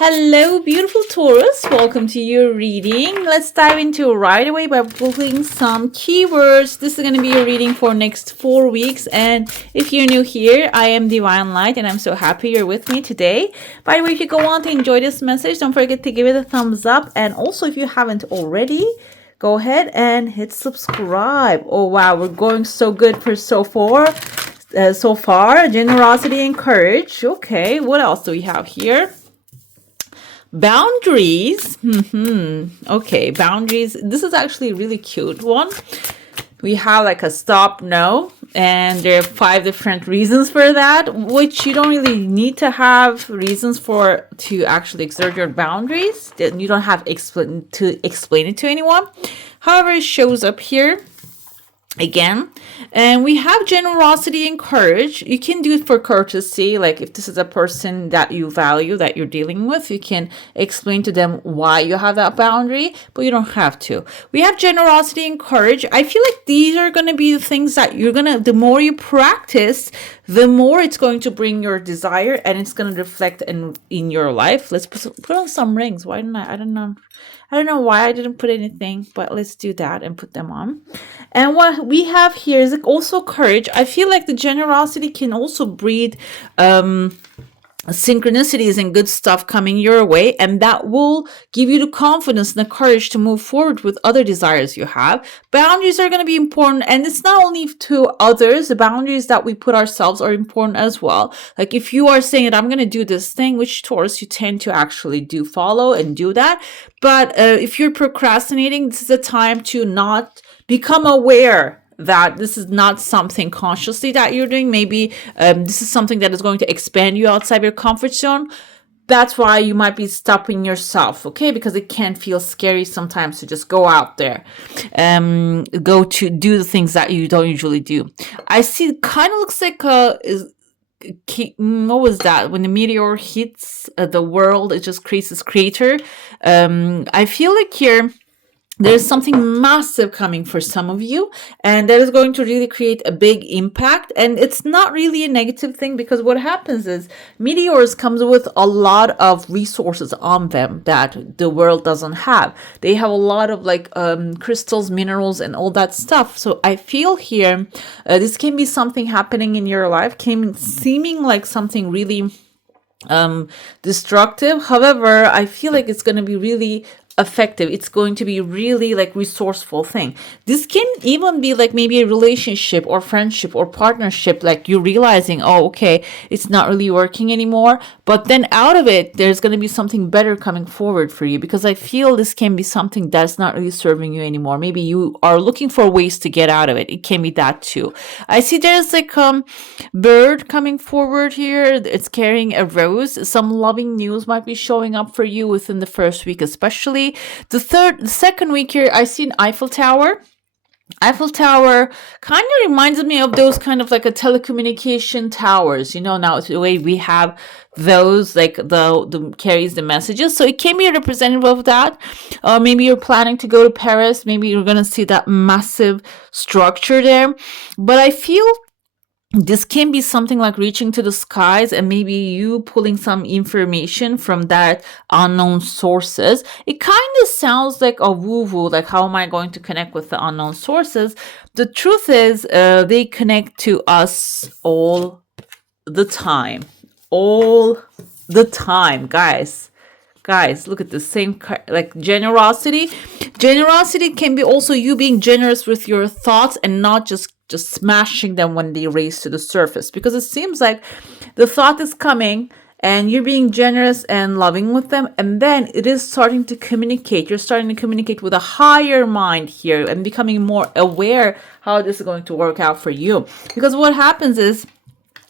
Hello, beautiful Taurus. Welcome to your reading. Let's dive into it right away by pulling some keywords. This is going to be a reading for next 4 weeks. And if you're new here, I am Divine Light and I'm so happy you're with me today. By the way, if you go on to enjoy this message, don't forget to give it a thumbs up. And also, if you haven't already, go ahead and hit subscribe. Oh, wow. We're going so good for so far. Generosity and courage. Okay. What else do we have here? Boundaries. Okay, boundaries. This is actually a really cute one. We have like a stop, no, and there are 5 different reasons for that, which you don't really need to have reasons for to actually exert your boundaries. You don't have to explain it to anyone. However, it shows up here again. And we have generosity and courage. You can do it for courtesy. Like if this is a person that you value, that you're dealing with, you can explain to them why you have that boundary, but you don't have to. We have generosity and courage. I feel like these are going to be the things that the more you practice, the more it's going to bring your desire and it's going to reflect in your life. Let's put on some rings. Why didn't I don't know. I don't know why I didn't put anything, but let's do that and put them on. And what we have here is also courage. I feel like the generosity can also breed synchronicities and good stuff coming your way, and that will give you the confidence and the courage to move forward with other desires you have. Boundaries are going to be important, and it's not only to others. The boundaries that we put ourselves are important as well. Like if you are saying that I'm going to do this thing, which Taurus, you tend to actually follow and do that. But if you're procrastinating, this is a time to not become aware that this is not something consciously that you're doing. Maybe this is something that is going to expand you outside your comfort zone. That's why you might be stopping yourself, okay? Because it can feel scary sometimes to just go out there, go to do the things that you don't usually do. I see it kind of looks like what was that? When the meteor hits the world, it just creates this crater. I feel like here, there's something massive coming for some of you, and that is going to really create a big impact. And it's not really a negative thing, because what happens is meteors comes with a lot of resources on them that the world doesn't have. They have a lot of like crystals, minerals, and all that stuff. So I feel here this can be something happening in your life, seeming like something really destructive. However, I feel like it's going to be really effective. It's going to be really like resourceful thing. This can even be like maybe a relationship or friendship or partnership, like you're realizing, oh, okay, it's not really working anymore, but then out of it there's going to be something better coming forward for you, because I feel this can be something that's not really serving you anymore. Maybe you are looking for ways to get out of it. It can be that too. I see there's like bird coming forward here. It's carrying a rose. Some loving news might be showing up for you within the first week, especially. The second week here, I see an Eiffel Tower. Eiffel Tower kind of reminds me of those kind of like a telecommunication towers, now the way we have those, like the carries the messages. So it can be a representative of that. Maybe you're planning to go to Paris. Maybe you're going to see that massive structure there. But I feel this can be something like reaching to the skies, and maybe you pulling some information from that unknown sources. It kind of sounds like a woo-woo, like how am I going to connect with the unknown sources? The truth is they connect to us all the time. All the time, guys. Look at the same, like generosity. Generosity can be also you being generous with your thoughts and not just smashing them when they raise to the surface, because it seems like the thought is coming and you're being generous and loving with them, and then it is starting to communicate. You're starting to communicate with a higher mind here and becoming more aware how this is going to work out for you. Because what happens is,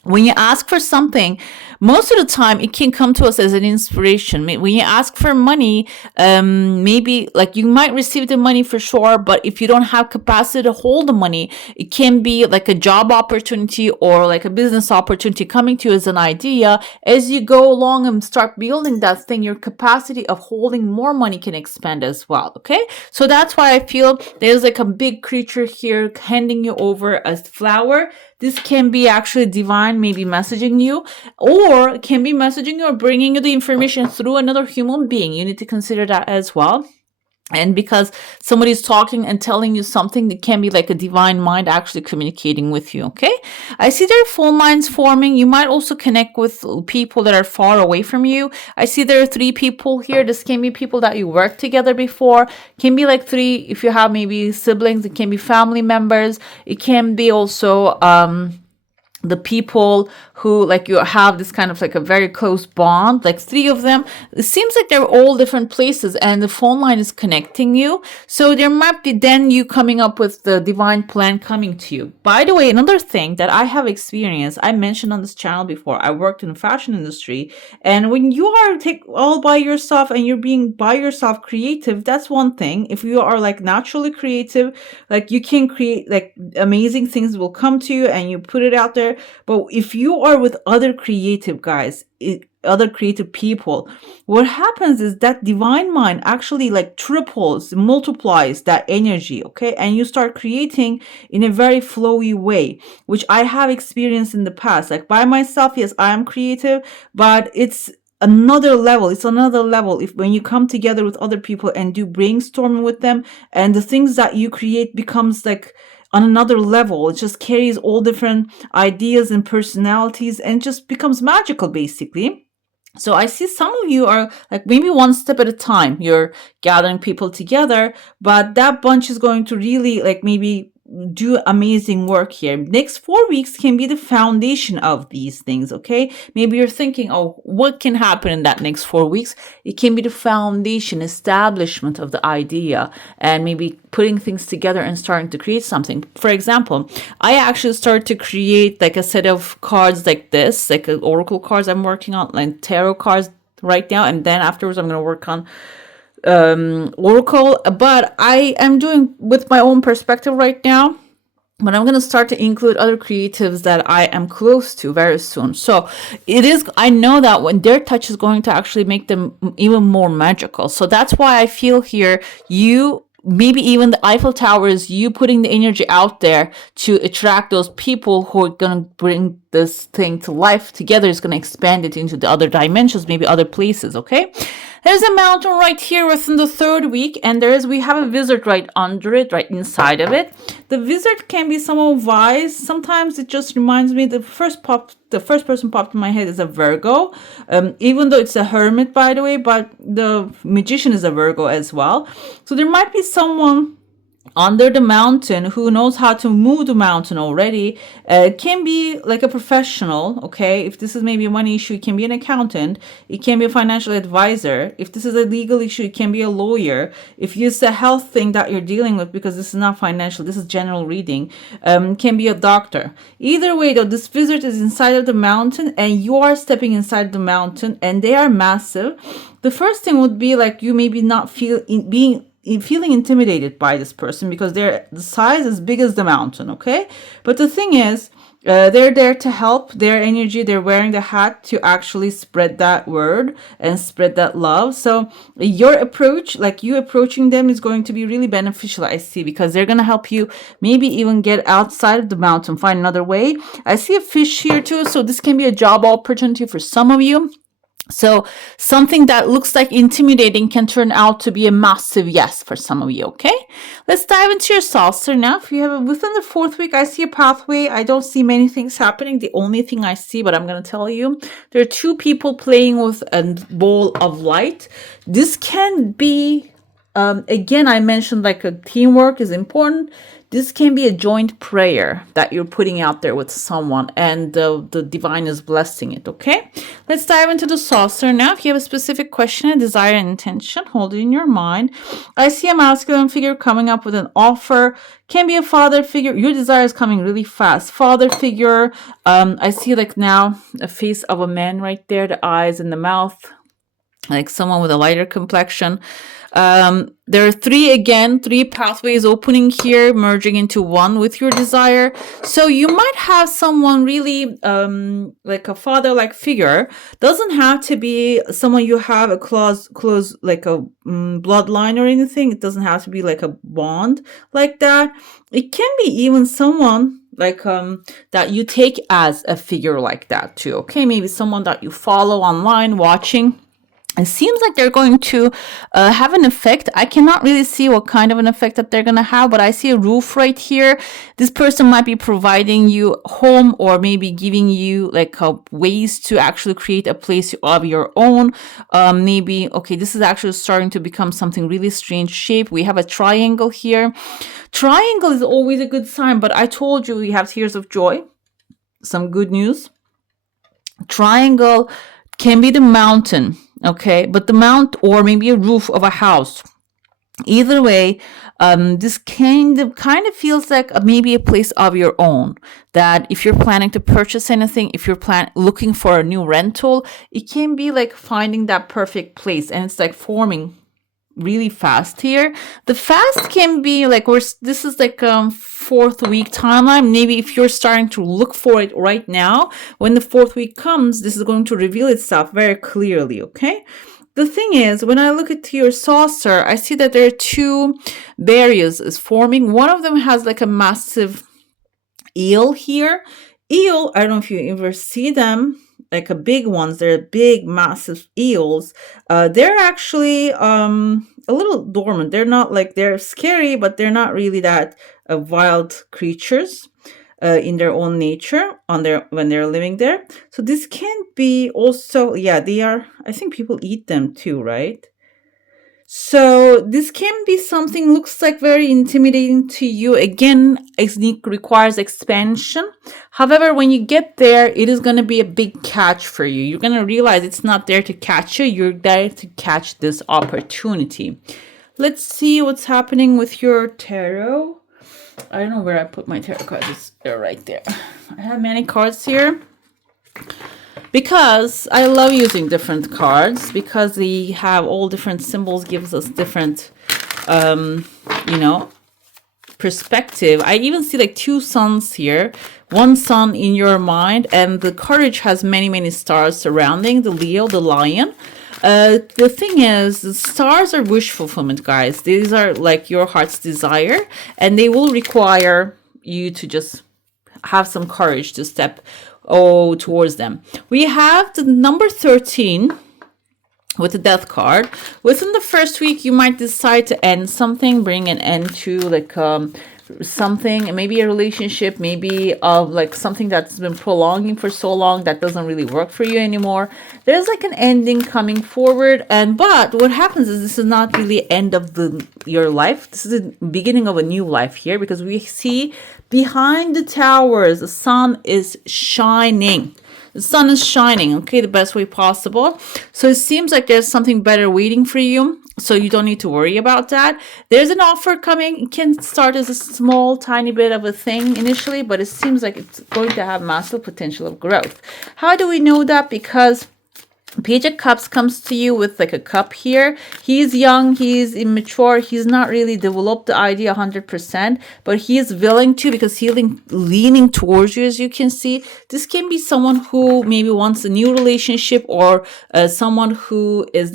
when you ask for something, most of the time it can come to us as an inspiration. When you ask for money, maybe like you might receive the money for sure, but if you don't have capacity to hold the money, it can be like a job opportunity or like a business opportunity coming to you as an idea. As you go along and start building that thing, your capacity of holding more money can expand as well. Okay, so that's why I feel there's like a big creature here handing you over a flower. This can be actually divine, maybe messaging you, or or it can be messaging or bringing you the information through another human being. You need to consider that as well. And because somebody's talking and telling you something, it can be like a divine mind actually communicating with you, okay? I see there are phone lines forming. You might also connect with people that are far away from you. I see there are 3 people here. This can be people that you worked together before. It can be like 3, if you have maybe siblings, it can be family members. It can be also the people who like you have this kind of like a very close bond, like 3 of them. It seems like they're all different places and the phone line is connecting you. So there might be then you coming up with the divine plan coming to you. By the way, another thing that I have experienced, I mentioned on this channel before, I worked in the fashion industry, and when you are all by yourself and you're being by yourself creative, that's one thing. If you are like naturally creative, like you can create like amazing things will come to you and you put it out there. But if you are with other creative guys, other creative people, what happens is that divine mind actually like triples, multiplies that energy, okay? And you start creating in a very flowy way, which I have experienced in the past. Like by myself, yes, I am creative, but it's another level. It's another level if when you come together with other people and do brainstorming with them, and the things that you create becomes like on another level. It just carries all different ideas and personalities and just becomes magical basically. So I see some of you are like maybe one step at a time. You're gathering people together, but that bunch is going to really like maybe do amazing work here. Next 4 weeks can be the foundation of these things, okay? Maybe you're thinking, oh, what can happen in that next 4 weeks? It can be the foundation, establishment of the idea, and maybe putting things together and starting to create something. For example, I actually started to create like a set of cards like this, like oracle cards I'm working on, like tarot cards right now, and then afterwards I'm going to work on oracle, but I am doing with my own perspective right now, but I'm going to start to include other creatives that I am close to very soon. So it is, I know that when their touch is going to actually make them even more magical. So that's why I feel here, you maybe even the Eiffel Tower is you putting the energy out there to attract those people who are going to bring this thing to life together. Is going to expand it into the other dimensions, maybe other places, okay? There's a mountain right here within the 3rd week, and we have a wizard right under it, right inside of it. The wizard can be someone wise. Sometimes it just reminds me, the first person popped in my head is a Virgo, even though it's a hermit, by the way, but the magician is a Virgo as well. So there might be someone under the mountain who knows how to move the mountain already. It can be like a professional, okay? If this is maybe a money issue, it can be an accountant. It can be a financial advisor. If this is a legal issue, it can be a lawyer. If it's a health thing that you're dealing with, because this is not financial, this is general reading, can be a doctor. Either way though, this wizard is inside of the mountain and you are stepping inside the mountain and they are massive. The first thing would be like you maybe not feeling intimidated by this person because the size is big as the mountain, okay? But the thing is, they're there to help. Their energy, they're wearing the hat to actually spread that word and spread that love. So your approach, like you approaching them, is going to be really beneficial, I see, because they're going to help you maybe even get outside of the mountain, find another way. I see a fish here too, so this can be a job opportunity for some of you. So something that looks like intimidating can turn out to be a massive yes for some of you, okay? Let's dive into your saucer now. If you have within the 4th week, I see a pathway. I don't see many things happening. The only thing I see, but I'm going to tell you, there are 2 people playing with a ball of light. This can be, again, I mentioned like a teamwork is important. This can be a joint prayer that you're putting out there with someone and the divine is blessing it, okay? Let's dive into the saucer now. If you have a specific question, a desire, and intention, hold it in your mind. I see a masculine figure coming up with an offer. Can be a father figure. Your desire is coming really fast. Father figure. I see like now a face of a man right there, the eyes and the mouth, like someone with a lighter complexion. There are 3 pathways opening here, merging into one with your desire. So you might have someone really like a father-like figure. Doesn't have to be someone you have a close like a bloodline or anything. It doesn't have to be like a bond like that. It can be even someone like that you take as a figure like that too. Okay, maybe someone that you follow online watching. It seems like they're going to have an effect. I cannot really see what kind of an effect that they're going to have, but I see a roof right here. This person might be providing you home, or maybe giving you like ways to actually create a place of your own. Maybe, okay, this is actually starting to become something really strange shape. We have a triangle here. Triangle is always a good sign, but I told you we have tears of joy, some good news. Triangle can be the mountain, okay, but the mount, or maybe a roof of a house. Either way, this kind of feels like maybe a place of your own, that if you're planning to purchase anything, if you're looking for a new rental, it can be like finding that perfect place, and it's like forming really fast here. The fast can be like, this is like 4th week timeline. Maybe if you're starting to look for it right now, when the 4th week comes, this is going to reveal itself very clearly. Okay, the thing is, when I look at your saucer, I see that there are 2 barriers is forming. One of them has like a massive eel here. Eel, I don't know if you ever see them, like a big ones. They're big, massive eels. They're actually a little dormant. They're not like, they're scary, but they're not really that wild creatures in their own nature when they're living there. So this can be also, yeah, they are, I think people eat them too, right? So this can be something looks like very intimidating to you. Again, it requires expansion. However, when you get there, it is going to be a big catch for you. You're going to realize it's not there to catch you. You're there to catch this opportunity. Let's see what's happening with your tarot. I don't know where I put my tarot cards. They're right there. I have many cards here, because I love using different cards, because they have all different symbols, gives us different, perspective. I even see like 2 suns here, 1 sun in your mind, and the courage has many, many stars surrounding the Leo, the lion. The thing is, the stars are wish fulfillment, guys. These are like your heart's desire, and they will require you to just have some courage to step towards them. We have the number 13 with the death card. Within the 1st week, you might decide to end something, bring an end to like something, maybe a relationship, maybe of like something that's been prolonging for so long that doesn't really work for you anymore. There's like an ending coming forward, but what happens is this is not really end of your life. This is the beginning of a new life here, because we see behind the towers the sun is shining. The sun is shining, okay, the best way possible. So it seems like there's something better waiting for you. So you don't need to worry about that. There's an offer coming. It can start as a small, tiny bit of a thing initially, but it seems like it's going to have massive potential of growth. How do we know that? Because Page of Cups comes to you with like a cup here. He's young, he's immature, he's not really developed the idea 100%, but he is willing to, because he's leaning towards you, as you can see. This can be someone who maybe wants a new relationship, or someone who is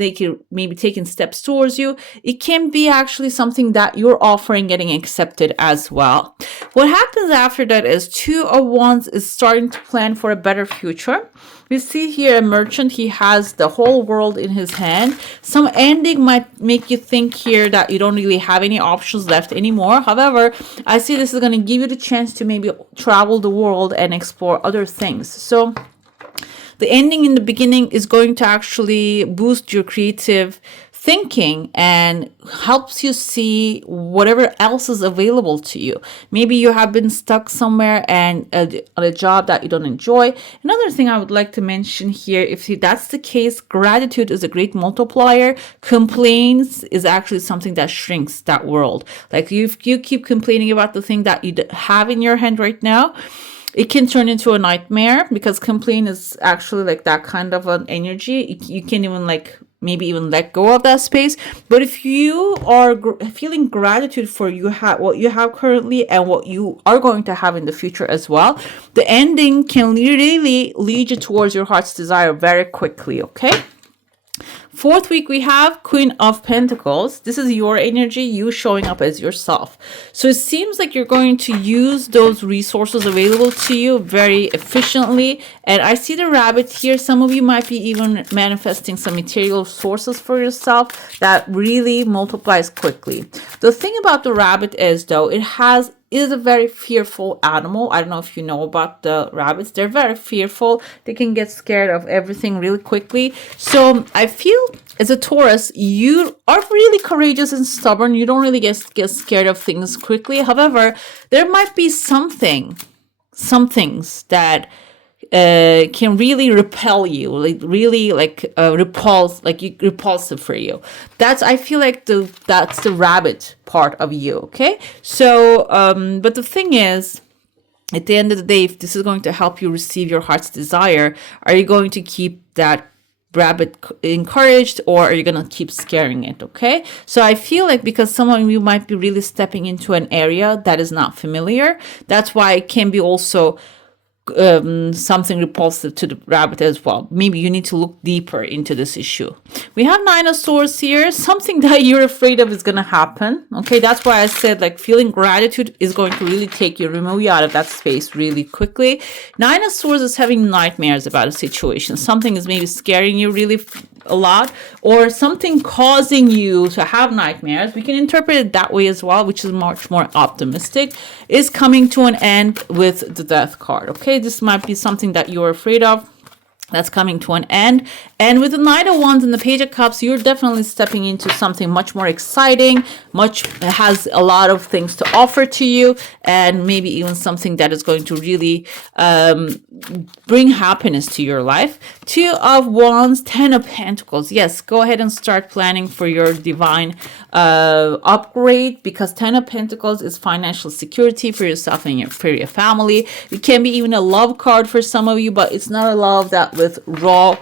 maybe taking steps towards you. It can be actually something that you're offering getting accepted as well. What happens after that is 2 of Wands is starting to plan for a better future. We see here a merchant. He has the whole world in his hand. Some ending might make you think here that you don't really have any options left anymore. However, I see this is going to give you the chance to maybe travel the world and explore other things. So the ending in the beginning is going to actually boost your creative thinking and helps you see whatever else is available to you. Maybe you have been stuck somewhere and on a job that you don't enjoy. Another thing I would like to mention here, if that's the case, gratitude is a great multiplier. Complaints is actually something that shrinks that world. Like you keep complaining about the thing that you have in your hand right now, it can turn into a nightmare, because complaint is actually like that kind of an energy. You can even like maybe even let go of that space. But if you are feeling gratitude for what you have currently and what you are going to have in the future as well, the ending can really lead you towards your heart's desire very quickly, okay? Fourth week, we have Queen of Pentacles. This is your energy, you showing up as yourself. So it seems like you're going to use those resources available to you very efficiently. And I see the rabbit here. Some of you might be even manifesting some material sources for yourself that really multiplies quickly. The thing about the rabbit is, though, it is a very fearful animal. I don't know if you know about the rabbits. They're very fearful. They can get scared of everything really quickly. So I feel as a Taurus, you are really courageous and stubborn. You don't really get scared of things quickly. However, there might be some things that can really repel you, like really repulsive for you. I feel like that's the rabbit part of you. Okay, so but the thing is, at the end of the day, if this is going to help you receive your heart's desire, are you going to keep that rabbit encouraged, or are you going to keep scaring it? Okay, so I feel like because some of you might be really stepping into an area that is not familiar, that's why it can be also something repulsive to the rabbit as well. Maybe you need to look deeper into this issue. We have Nine of Swords here. Something that you're afraid of is going to happen. Okay, that's why I said like feeling gratitude is going to really remove you out of that space really quickly. Nine of Swords is having nightmares about a situation. Something is maybe scaring you really a lot, or something causing you to have nightmares. We can interpret it that way as well, which is much more optimistic, is coming to an end with the Death card. Okay, this might be something that you're afraid of that's coming to an end. And with the Knight of Wands and the Page of Cups, you're definitely stepping into something much more exciting, has a lot of things to offer to you, and maybe even something that is going to really bring happiness to your life. Two of Wands, Ten of Pentacles. Yes, go ahead and start planning for your divine upgrade, because Ten of Pentacles is financial security for yourself and for your family. It can be even a love card for some of you, but it's not a love that with raw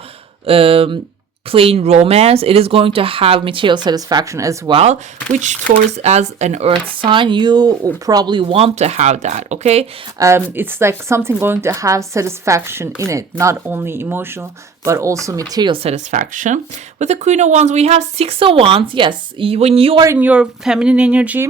plain romance. It is going to have material satisfaction as well, which Taurus, as an earth sign, you probably want to have that. Okay, it's like something going to have satisfaction in it, not only emotional but also material satisfaction. With the Queen of Wands, we have Six of Wands. Yes, when you are in your feminine energy,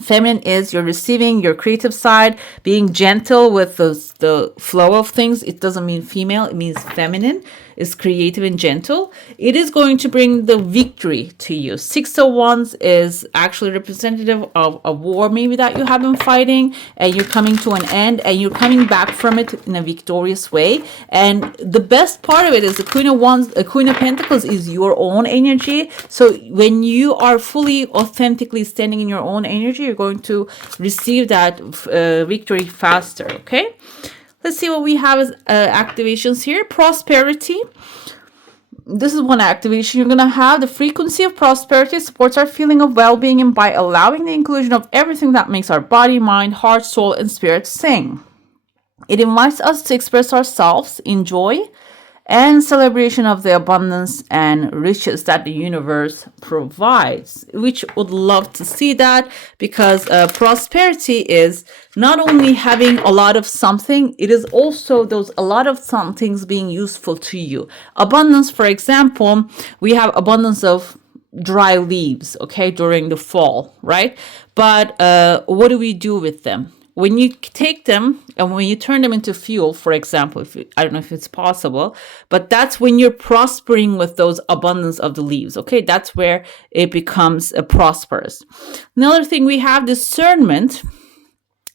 feminine is your receiving, your creative side, being gentle with the flow of things. It doesn't mean female, it means feminine is creative and gentle. It is going to bring the victory to you. Six of Wands is actually representative of a war maybe that you have been fighting, and you're coming to an end and you're coming back from it in a victorious way. And the best part of it is the Queen of Wands, the Queen of Pentacles is your own energy. So when you are fully authentically standing in your own energy, you're going to receive that victory faster. Okay, let's see what we have as activations here. Prosperity. This is one activation you're going to have. The frequency of prosperity supports our feeling of well-being, and by allowing the inclusion of everything that makes our body, mind, heart, soul, and spirit sing. It invites us to express ourselves in joy and celebration of the abundance and riches that the universe provides, which would love to see that, because prosperity is not only having a lot of something, it is also a lot of some things being useful to you. Abundance, for example, we have abundance of dry leaves, okay, during the fall, right? But what do we do with them? When you take them and when you turn them into fuel, for example, I don't know if it's possible, but that's when you're prospering with those abundance of the leaves. Okay, that's where it becomes prosperous. Another thing, we have discernment.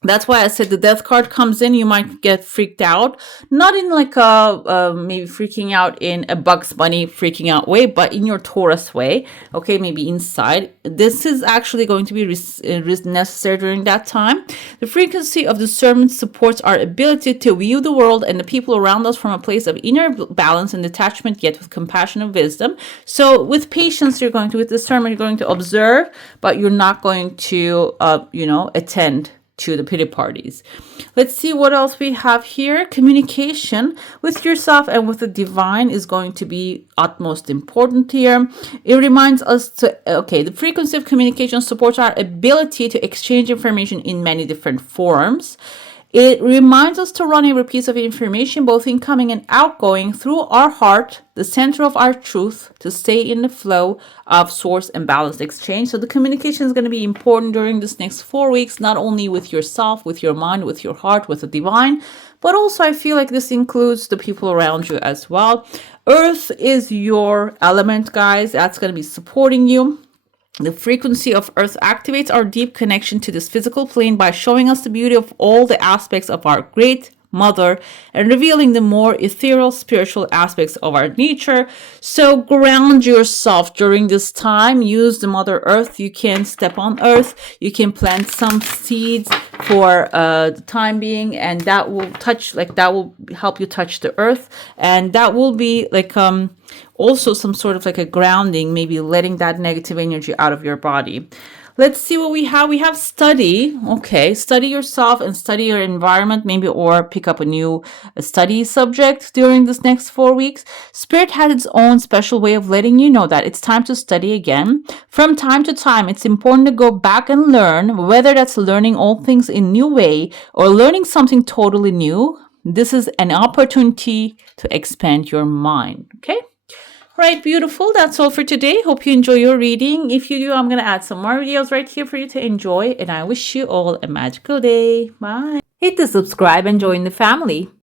That's why I said the Death card comes in. You might get freaked out, not in like a maybe freaking out in a Bugs Bunny freaking out way, but in your Taurus way. Okay, maybe inside. This is actually going to be necessary during that time. The frequency of discernment supports our ability to view the world and the people around us from a place of inner balance and detachment, yet with compassion and wisdom. So with patience, with discernment, you're going to observe, but you're not going to, attend to the pity parties. Let's see what else we have here. Communication with yourself and with the divine is going to be utmost important here. It reminds us the frequency of communication supports our ability to exchange information in many different forms. It reminds us to run every piece of information, both incoming and outgoing, through our heart, the center of our truth, to stay in the flow of source and balanced exchange. So the communication is going to be important during this next 4 weeks, not only with yourself, with your mind, with your heart, with the divine, but also I feel like this includes the people around you as well. Earth is your element, guys. That's going to be supporting you. The frequency of Earth activates our deep connection to this physical plane by showing us the beauty of all the aspects of our great mother and revealing the more ethereal spiritual aspects of our nature. So ground yourself during this time. Use the Mother Earth. You can step on Earth. You can plant some seeds for the time being, and that will help you touch the earth, and that will be like also some sort of like a grounding, maybe letting that negative energy out of your body. Let's see what we have. We have study. Okay, study yourself and study your environment, maybe, or pick up a new study subject during this next 4 weeks. Spirit has its own special way of letting you know that it's time to study again. From time to time, it's important to go back and learn, whether that's learning all things in new way or learning something totally new. This is an opportunity to expand your mind. Okay. Right, beautiful. That's all for today. Hope you enjoy your reading. If you do, I'm going to add some more videos right here for you to enjoy. And I wish you all a magical day. Bye. Hit the subscribe and join the family.